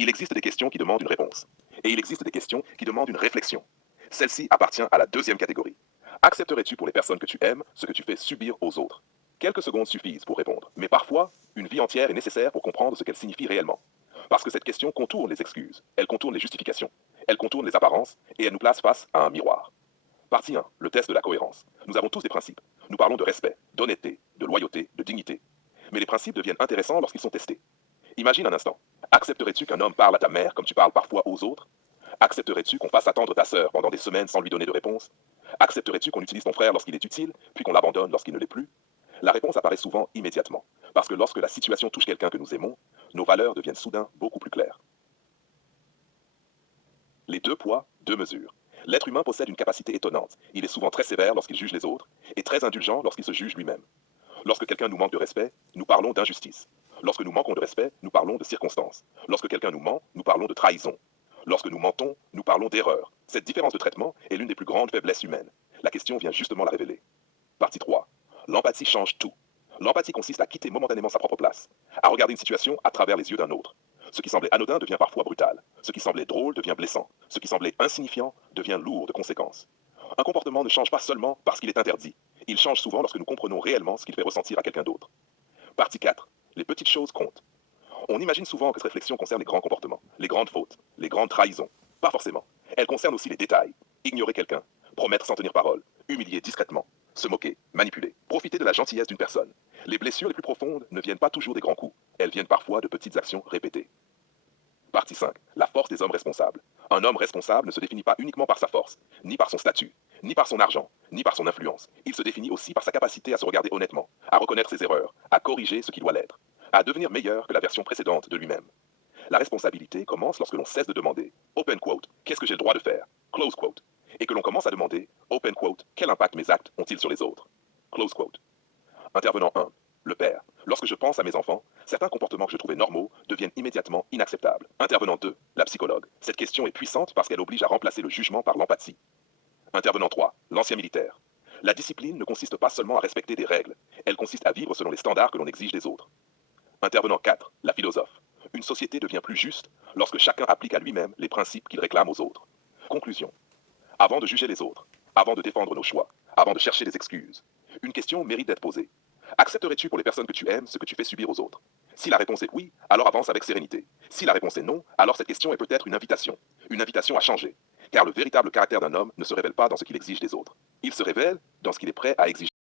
Il existe des questions qui demandent une réponse. Et il existe des questions qui demandent une réflexion. Celle-ci appartient à la deuxième catégorie. Accepterais-tu pour les personnes que tu aimes ce que tu fais subir aux autres? Quelques secondes suffisent pour répondre, mais parfois, une vie entière est nécessaire pour comprendre ce qu'elle signifie réellement. Parce que cette question contourne les excuses, elle contourne les justifications, elle contourne les apparences et elle nous place face à un miroir. Partie 1, le test de la cohérence. Nous avons tous des principes. Nous parlons de respect, d'honnêteté, de loyauté, de dignité. Mais les principes deviennent intéressants lorsqu'ils sont testés. Imagine un instant. Accepterais-tu qu'un homme parle à ta mère comme tu parles parfois aux autres? Accepterais-tu qu'on fasse attendre ta sœur pendant des semaines sans lui donner de réponse? Accepterais-tu qu'on utilise ton frère lorsqu'il est utile, puis qu'on l'abandonne lorsqu'il ne l'est plus? La réponse apparaît souvent immédiatement, parce que lorsque la situation touche quelqu'un que nous aimons, nos valeurs deviennent soudain beaucoup plus claires. Les deux poids, deux mesures. L'être humain possède une capacité étonnante. Il est souvent très sévère lorsqu'il juge les autres et très indulgent lorsqu'il se juge lui-même. Lorsque quelqu'un nous manque de respect, nous parlons d'injustice. Lorsque nous manquons de respect, nous parlons de circonstances. Lorsque quelqu'un nous ment, nous parlons de trahison. Lorsque nous mentons, nous parlons d'erreur. Cette différence de traitement est l'une des plus grandes faiblesses humaines. La question vient justement la révéler. Partie 3. L'empathie change tout. L'empathie consiste à quitter momentanément sa propre place, à regarder une situation à travers les yeux d'un autre. Ce qui semblait anodin devient parfois brutal. Ce qui semblait drôle devient blessant. Ce qui semblait insignifiant devient lourd de conséquences. Un comportement ne change pas seulement parce qu'il est interdit. Il change souvent lorsque nous comprenons réellement ce qu'il fait ressentir à quelqu'un d'autre. Partie 4. Les petites choses comptent. On imagine souvent que cette réflexion concerne les grands comportements, les grandes fautes, les grandes trahisons. Pas forcément. Elle concerne aussi les détails. Ignorer quelqu'un, promettre sans tenir parole, humilier discrètement, se moquer, manipuler, profiter de la gentillesse d'une personne. Les blessures les plus profondes ne viennent pas toujours des grands coups. Elles viennent parfois de petites actions répétées. Partie 5. La force des hommes responsables. Un homme responsable ne se définit pas uniquement par sa force, ni par son statut, ni par son argent, ni par son influence. Il se définit aussi par sa capacité à se regarder honnêtement, à reconnaître ses erreurs, à corriger ce qui doit l'être, à devenir meilleur que la version précédente de lui-même. La responsabilité commence lorsque l'on cesse de demander, open quote, qu'est-ce que j'ai le droit de faire, close quote, et que l'on commence à demander, open quote, quel impact mes actes ont-ils sur les autres, close quote. Intervenant 1. Le père. Lorsque je pense à mes enfants, certains comportements que je trouvais normaux deviennent immédiatement inacceptables. Intervenant 2. La psychologue. Cette question est puissante parce qu'elle oblige à remplacer le jugement par l'empathie. Intervenant 3. L'ancien militaire. La discipline ne consiste pas seulement à respecter des règles, elle consiste à vivre selon les standards que l'on exige des autres. Intervenant 4. La philosophe. Une société devient plus juste lorsque chacun applique à lui-même les principes qu'il réclame aux autres. Conclusion. Avant de juger les autres, avant de défendre nos choix, avant de chercher des excuses, une question mérite d'être posée. Accepterais-tu pour les personnes que tu aimes ce que tu fais subir aux autres? Si la réponse est oui, alors avance avec sérénité. Si la réponse est non, alors cette question est peut-être une invitation à changer. Car le véritable caractère d'un homme ne se révèle pas dans ce qu'il exige des autres. Il se révèle dans ce qu'il est prêt à exiger